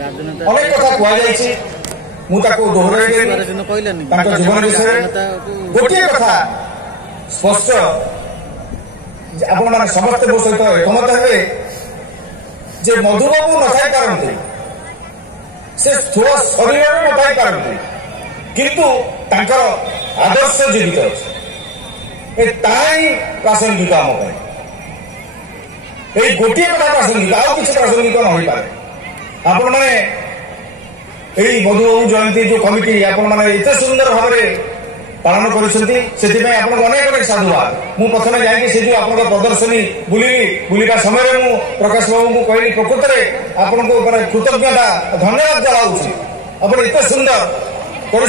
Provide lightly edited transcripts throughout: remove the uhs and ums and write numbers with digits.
अनेक कथा कहुई मुझे जीवन विषय गोटे कथा स्पष्ट आपण समस्त मो सहित एकमत हे जे मधुबाबू नथाई पारती से स्थूल शरीर नथाई पारती किंतु तांकर आदर्श जीवित अच्छे प्रासंगिक आम ये गोटे कथा प्रासंगिक आउ कि प्रासंगिक न हो पाए आपण मैंने मधुबाबू जयंती जो कमिटी आपण मैंने एते सुंदर भाव पालन कर अनेक साधुवाद मु प्रथम जाकि से जो आप प्रदर्शनी बुलिका समय मु प्रकाश बाबू को कहली प्रकृत में आपन को कृतज्ञता धन्यवाद जनाऊँगी आप एत सुंदर कर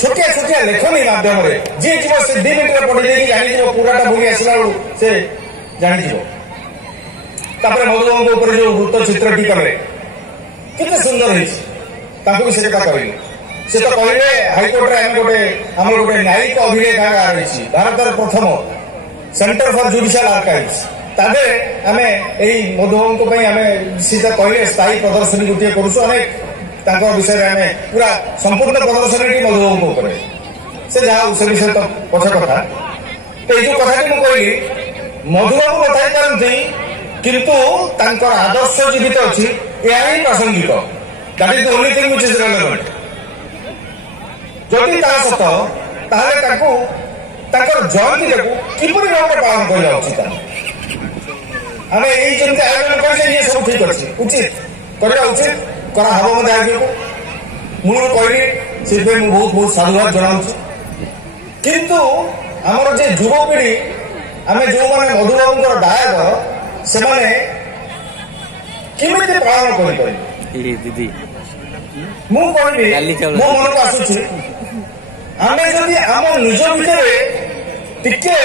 छोटिया छोटिया लेखनी मध्यम जी जीव से 2 मिनट पढ़ी दे जानी पूराटा बुली आसला से जानी मधुबाबू जो वृत्त चित्रटी कले केते सुंदर है भी से कथा कहली से तो कहले हाईकोर्ट गोटे न्यायिक अभिलेख रही भारत प्रथम सेंटर फॉर जुडिशियल आर्काइव्स तादे आमे एई मधुबाबू सीधा कहले स्थायी प्रदर्शनी गोटे करूँ अनेक विषय में पूरा संपूर्ण प्रदर्शनी मधुबाबू से जहाँ से विषय तो पछ कथा तो ये कथा मुझे मधुबाबू नथाई पारती किंतु तांकर आदर्श जीवित अच्छी यह ही प्रासंगिक that is the only thing which is relevant जदि ता सत ताहले जयंती किपरि भाव पालन करा उचित आम यही आयोजन कर सब ठीक अच्छे उचित करवा उचित कराब मत आगे मुझे कहली से बहुत बहुत साधुवाद जनाऊँ किंतु आमर जे युवपीढ़ी आम जो मैंने मधुबाबू डायक से केमी पालन कर मो मन को आसूची आम जदि आम निज भितर टिके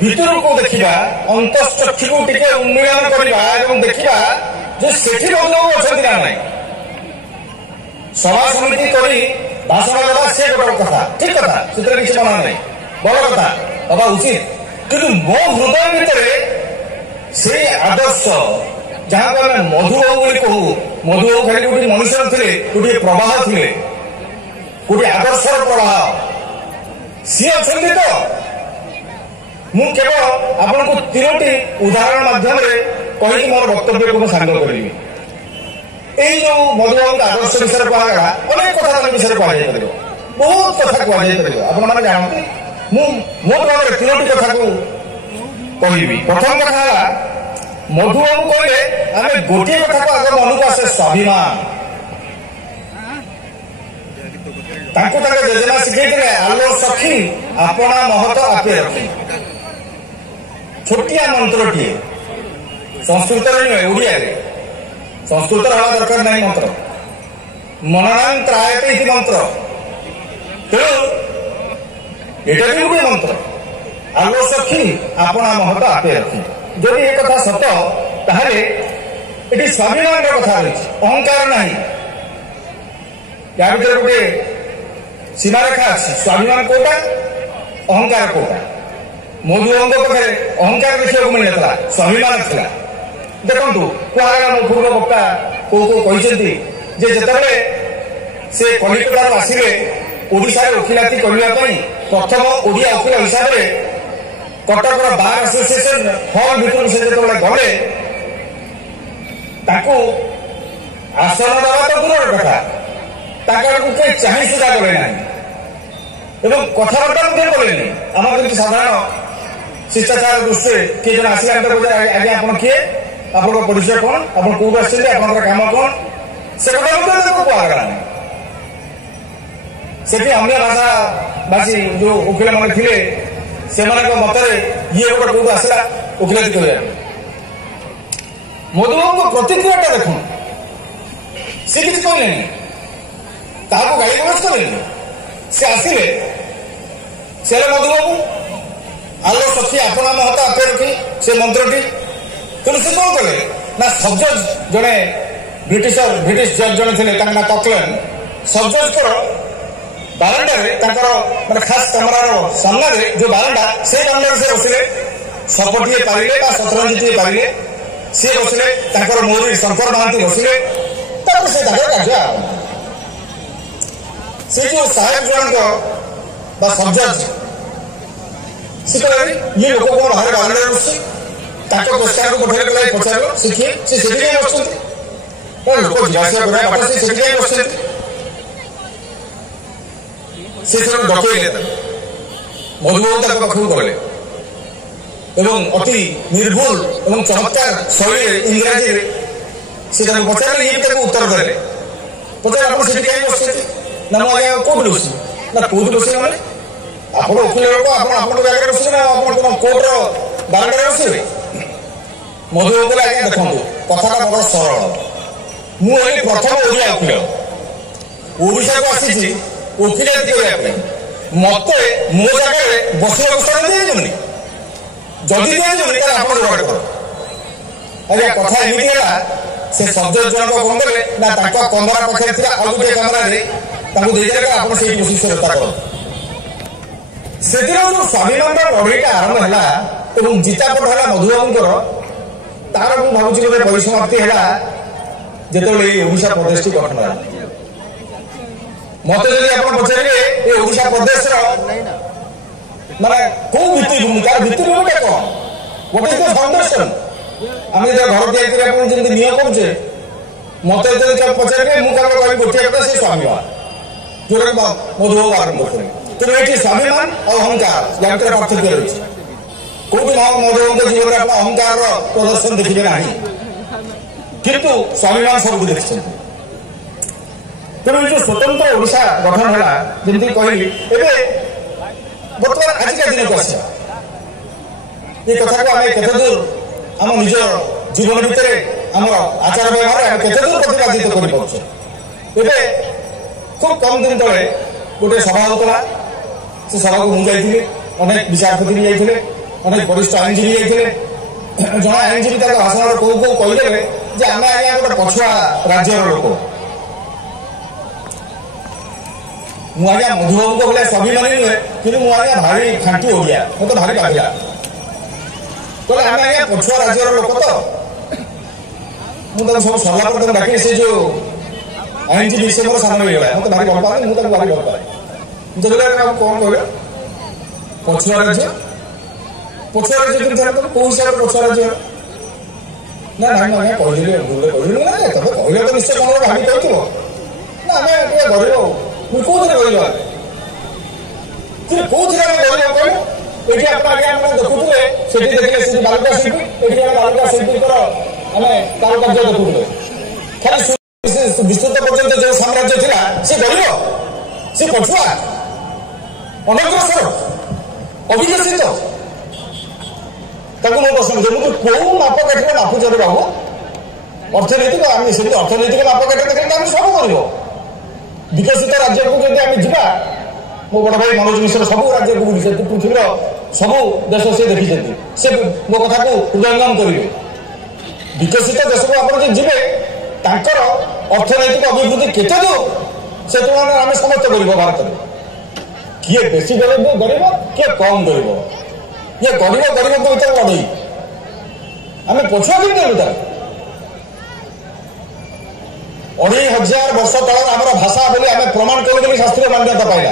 भीतर को देखा अंतचक्षु को टिके उन्मीलन करवा देखा जो सेठी मधुबाबू अच्छा ना ना सभा समिति करी भाषण देवा से गोटे कथा ठीक कथा से किसी मना नहीं बड़ कथा हवा उचित किंतु मो हृदय भितर से आदर्श जहाँ को आम मधुबाबू कहू मधुबाबू खाली गोटे मनुष्य थे गोटे प्रवाह थे गोटे आदर्शर प्रवाह सी अच्छा तो मु केवल आपन को 3टी उदाहरण माध्यम कही मोर वक्तव्य को सांग करी यही जो मधुबाबू आदर्श विषय कहला अनेक कथा विषय कह बहुत कथा कह आपने जानते मो 3टी कथा को कहि प्रथम कथा मधुबाबू कहले आम गोटे कथा को आगे मन को आसे स्वाभिमान जेजेमा शिखे आलो सखी आपना महत आपे रखी छोटिया मंत्रटी संस्कृत ओडिया संस्कृत हवा दरकार नहीं मंत्र मननां त्रायते इति मंत्र तेणु एटा भी गोटे मंत्र आलो सखी आपना महत आपे रखी जदि ये कथा सत ताहले ये स्वाभिमान कथा रही अहंकार नहीं या भीतर गोटे सीमारेखा अच्छी स्वाभिमान कोटा अहंकार कोटा मधुबाबू पाखे अहंकार देखा मिलता स्वाभिमान था देखु कहला मो पूर्व वक्ता को कहते जिते से कलिकता आसिले ओडिशा वकिलाती करने प्रथम ओडिया वकिल हिसाब से कटक बार एसोसिएशन हल भर से जो गले आसन दवा तो दूर कथा कहीं चाह सुधा कले ना कथबार्ता कले आम जमी साधारण शिष्टाचार दृष्टि किए जन आसिले आज्ञा आप किए आप परिचय कौन आप कौट आसे आप कम कौन से कथा कहगला से अन्य भाषा भाषी जो वकिल मैंने थे से मत ये गोटे कौट आसला वकिलाती कर मधुबाबू प्रतिक्रिया देख सी किसी कहले गाड़ी गलज कले से आसिले से मधुबाबू आलो सखी आपना महत आपे रखी से मंत्रटी तेणु से कौन कले ना सब जज जड़े ब्रिटिश जज जड़े थे ना ककलेन सब जज बारंडा माने खास कैमरार सामना जो बारंडा से बारंडा से बसिले सपटी पारे शतरंजी पारे सी बसिले मोहरी शंकर महांती बसिले से कार्य से जो साहेब जन सब्जज से ये लोक कौन बाहर बाहर क्वेश्चन को पठे पचार शिखिए से बस लोक जावासिया कर से सब डकैले मधुबाबू पाखु गले अति निर्भुल और चमत्कार शैली इंग्राजी से पचारे ये उत्तर देते पचार आप बस ना मुझे कौट बस ना कौट बस मैंने आप वकिल लोक आप जगह बस ना कोर्टर बारंडार बसवे मधुबाबू आज्ञा देखो कथा बड़ सरल मुझे प्रथम ओडिया वकिल ओडिशा को आसी वकिलाती करने मत मो जगह बसवा स्थान दिजानी जदि दिजानी आप जोगाड़ कर अरे कथा एमती है से सब्जेक्ट जनक कौन कले ना कंदरा पाखे थी आउ गोटे कैमेरा देदेले आप बस व्यवस्था कर से जो स्वाभिमान लड़ईटा आरंभ है जितापट है मधुबाबूर तार मुझे भावुँ गोटे परिसमाप्ति है जिते ओडिशा प्रदेश टी गठन है मत आप पचारे ये ओडिशा प्रदेश माने कौ भित्तिभूमि तार भित्तिभूमिटा कौन व्हाट इज द फाउंडेशन आम जो घर तैयारी जमी नियम करुचे मत पचारे मुझे कह गोटे कथा से स्वाभिमान जोटा मधुबाबू आरंभ करें तेणु ये स्वाभिमान और अहंकार या पार्थक्य रही कौटी मधुबाबू जीवन में आप अहंकार प्रदर्शन देखिए ना किंतु स्वाभिमान सब देखते तेणु जो स्वतंत्र ओडिशा गठन है जमी कहली बर्तमान आजिका दिन को आस ये कथा को आम केते दूर आम निज जीवन भितर आम आचार व्यवहार आम केते दूर प्रतिपादित कर खूब कम दिन तले गोटे सभा होता से सभा को मुझे अनेक विचारपति भी जाते अनेक वरिष्ठ आईनजीवी जाते जन आईनजीवी तार भाषण कौ कौ कहीदेवे जे आम आज्ञा गोटे पछुआ राज्यर लोक मुझे मधुबाबू को भाई स्वाभिमानी नुहे कि मुझे भारी खांटी ओडिया मत भारी बाधिला कहले आम आज्ञा पछुआ राज्यर लोक तो मुझे सब सरला पर डाक से जो आईनजीवी से मोर सामने होगा मत भारी भल पाए मुझे भारी भल पाए जब कौन कह पछुआ राज्य कौ हिसाब से पछुआ राज्य ना ना आज्ञा कहली ना तब कहले तो निश्चय कौन भावी कह ना आम गरीब कौन कौन गरीब कहले ये देखुए से देखिए बालुका शिल्पी ये बालुका शिल्पी आम कारुकार्य देखुए खाली विस्तृत पर्यंत जो साम्राज्य था सी गरीब सी पछुआ अनग्रसर अविकसित प्रश्न मुझे कौ मापकाठी मापुच बाबू अर्थनैतिक आम से अर्थनैतिक मापकाठी देखिए आम सब कर विकसित राज्य को जब आम जा मो बड़ भाई मनोज मिश्र सब राज्य को बुली पृथ्वीर सब देश से देखी से मो कथा को हृदयंगम करेंगे विकसित देश को आप जी अर्थनैतिक अभिवृद्धि केते दूर से तुलन आम समस्त गरीब भारत में किए बेसी गरीब किए कम गरीब ये गरीब गरीब भर लड़ई आम पछुआ कि 2500 वर्ष तल आम भाषा बोली आम प्रमाण करूँ शास्त्रीय मान्यता पाइला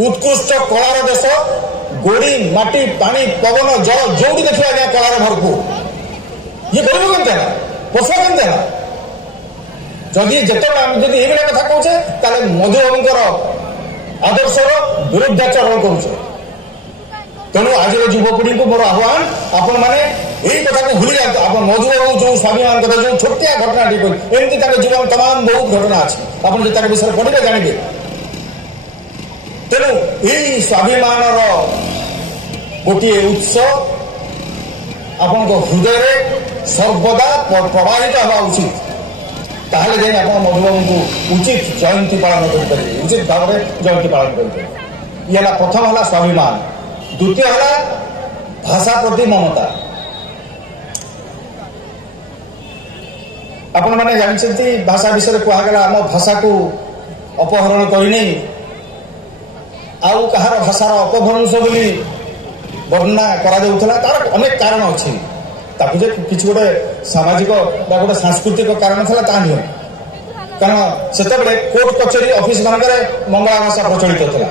उत्कृष्ट कलार देश गोड़ी माटी पानी पवन जल जो देखिए आज्ञा कलार भरपूर ये गरीब केमती है पछुआ केमती है जदि जिते ये कथा कहे मधुबाबूर आदर्शर विरुद्धाचरण करुचे तेणु आज युवपीढ़ी को मोर आह्वान आपण मैंने यही कथा को भूली जाते आप मधुबाबू जो स्वाभिमान कथा जो छोटिया घटना एमती जीवन तमाम बहुत घटना अच्छी आप विषय पढ़े जानवे तेणु यही स्वाभिमान गोटे उत्स आपण हृदय सर्वदा प्रवाहित हवा उचित ताहले जाए आप मधुबाबू को उचित जयंती पालन करेंगे उचित भाव में जयंती पालन करेंगे ये प्रथम है स्वाभिमान द्वितीय है भाषा प्रति ममता आपण मैंने जानते भाषा विषय कहगला आम भाषा को अपहरण करनी आउ कहार भाषार अपभ्रंश बोली वर्णना करा तार अनेक कारण अच्छी किसी गोटे सामाजिक गोटे सांस्कृतिक कारण था ता नुह कारण से कोर्ट कचेरी ऑफिस मानक मंगला भाषा प्रचलित था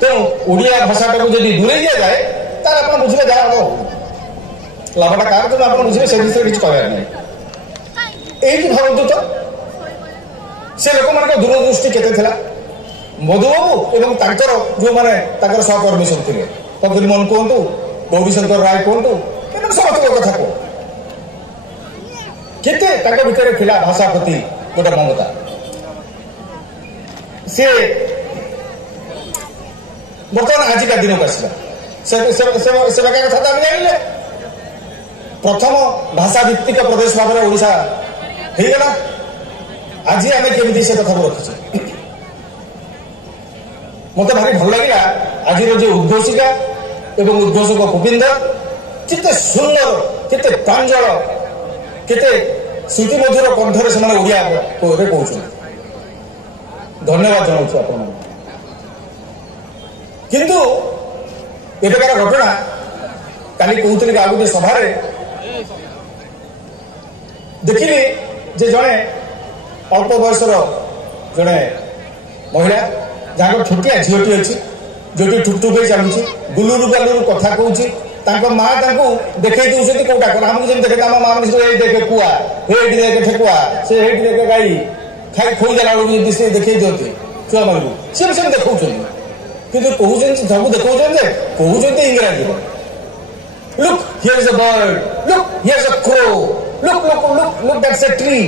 तेणु ओडिया भाषा टाक दूरे दिया जाए तार आप बुझे जहाँ हम लाभटा कार तेणु आप बुझे से विषय किसी कहना नहीं यही भावतु तो से लोक मान दूरदृष्टि केते मधुबाबू एवं जो मैंने सहकर्मी सब थे फकीर मोहन कहतु गौरीशंकर राय कहतु समस्त कथा कह केते भितर थिला भाषा प्रति गोटे ममता सी बर्तमान आजिका दिन को आसला से कथा तो जाने प्रथम भाषा भित्तिक प्रदेश भाव में ओडिशा होगला आज आम केमी से कथा को रखीचे मत भारी भल लगे आज जो उद्घोषिका एवं उद्घोषक भूपिंदर केते सुंदर केते प्रांजल केते श्रुति मधुर कंठरे से ओडिया कहते धन्यवाद जनाऊँ आप किंतु एबेकार घटना काली कहते आ गोटे सभा देखिली जे जड़े अल्प बयसर जड़े महिला जहाँ छोटिया झीटी अच्छी जो टुकटुक चलुची गुलुरु गालुरु कथा कहूँ माँ देखे दूसरी कौटा कौन आमको जब देखे आम माँ मैंने देखे कुआ हे देखे ठेकुआ से देखे गाई खाई खोईदेला बेलू सी देखे दिखते छुआ मान सी देखा कि सब देखा कहते इंग्राजी look here is a bird look here is a crow look look look look that's a tree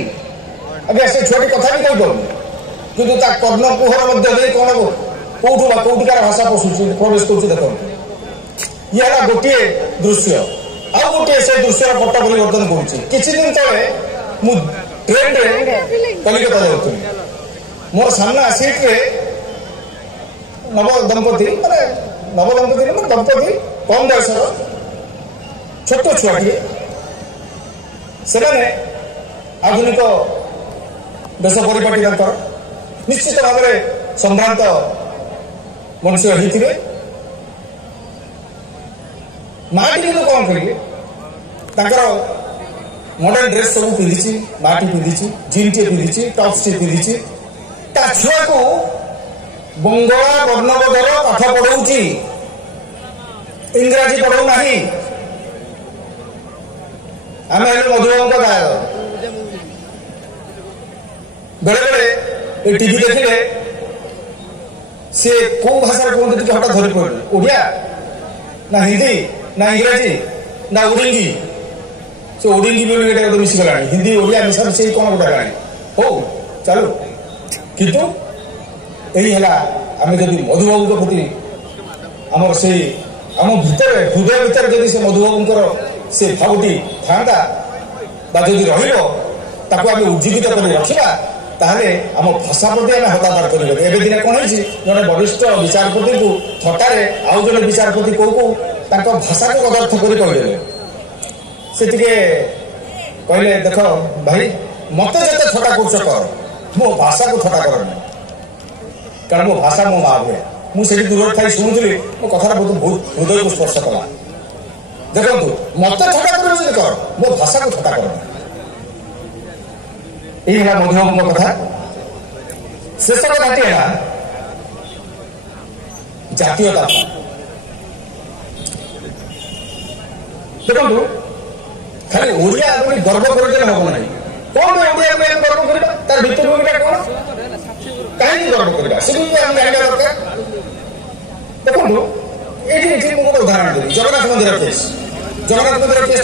अभी से छुआटी कथा भी कही किंतु कर्ण कुहर मध्य कौन कौटिकार भाषा प्रवेश कर देख ये गोटे दृश्य आ गोटे से दृश्य पट परिवर्तन करुँच तले मु ट्रेन कलिकता जाऊँ मोर सामना सीट रे नवदंपति माने दंपति कम बयस छोट छुआटे से आधुनिक वेश परिपाटी निश्चित भाव में संभ्रांत मनुष्य होते माटी कि कौन करेंगे मॉडर्न ड्रेस सब पिंधि माटी पिंधि जीन टे पिंधि टप्स टे पिंधि छुआ को बंगला वर्णबोधर पाठ पढ़ाऊँ इंग्राजी पढ़ाऊ ना आम मधुबाबू गायक बेले बेले टीवी देखिले सी कौ भाषा कहते हठात धरी पड़े ओडिया ना हिंदी ना इंग्राजी ना ओडिंगी से ओडिंगी भी गोटे मिशिगला हिंदी ओडिया मिशा मिसे कौन गोटे गलानी हो चलो किंतु यही है आम जब मधुबाबू प्रति आम से आम भितर हृदय भितर जब से मधुबाबूर से भावटी था जदि रही उज्जीवित कर रखा ताहले आम भाषा प्रति आम हताधार कर दिने कौन है जड़े वरिष्ठ विचारपति को थटारे आउ जड़े विचारपति कौ कौ भाषा को पदार्थ कर कहले से कहले देख भाई मत जिते थटा कर मो भाषा को थटा करना कारण मो भाषा मो माँ हुए मुझे दूर थी शुणुली मो कथा बहुत हृदय को स्पर्श कला देखो मत थटा कर मो भाषा को थटा करना यही है मधुबाबू कथा शेष कथाटी है जातीयता देखो खाली ओडिया गर्व कर हम ना कौन ओडिया में गर्व करवा तार भित्तिभूमिटा कौन कहीं गर्व करवा से जानवा दरकार देखो ये गोटे उदाहरण देवी जगन्नाथ मंदिर केस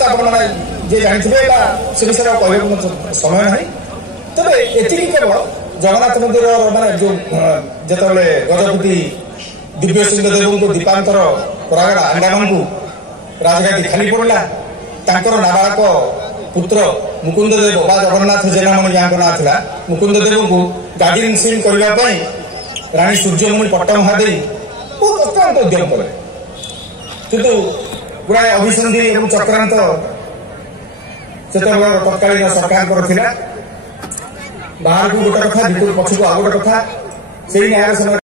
आप जानते से विषय कहूँ समय ना तेरे एति केवल जगन्नाथ मंदिर माने जो जिते गजपति दिव्य सिंह देव को दीपांतर करागला अंडामान को राजघाटी खाली पड़ा नाबालक पुत्र मुकुंद देव बा जगन्नाथ जेनामणि जहाँ ना था मुकुंद देव को गार्डियन सील करने राणी सूर्यमुनि पट्ट महादे बहुत अत्यंत उद्यम कले किंतु गुड़ाए अभिसंधि और चक्रांत से तत्कालीन सरकार बाहर को गोटे कथा भीतर पछक आ गोटे कथा से न्याय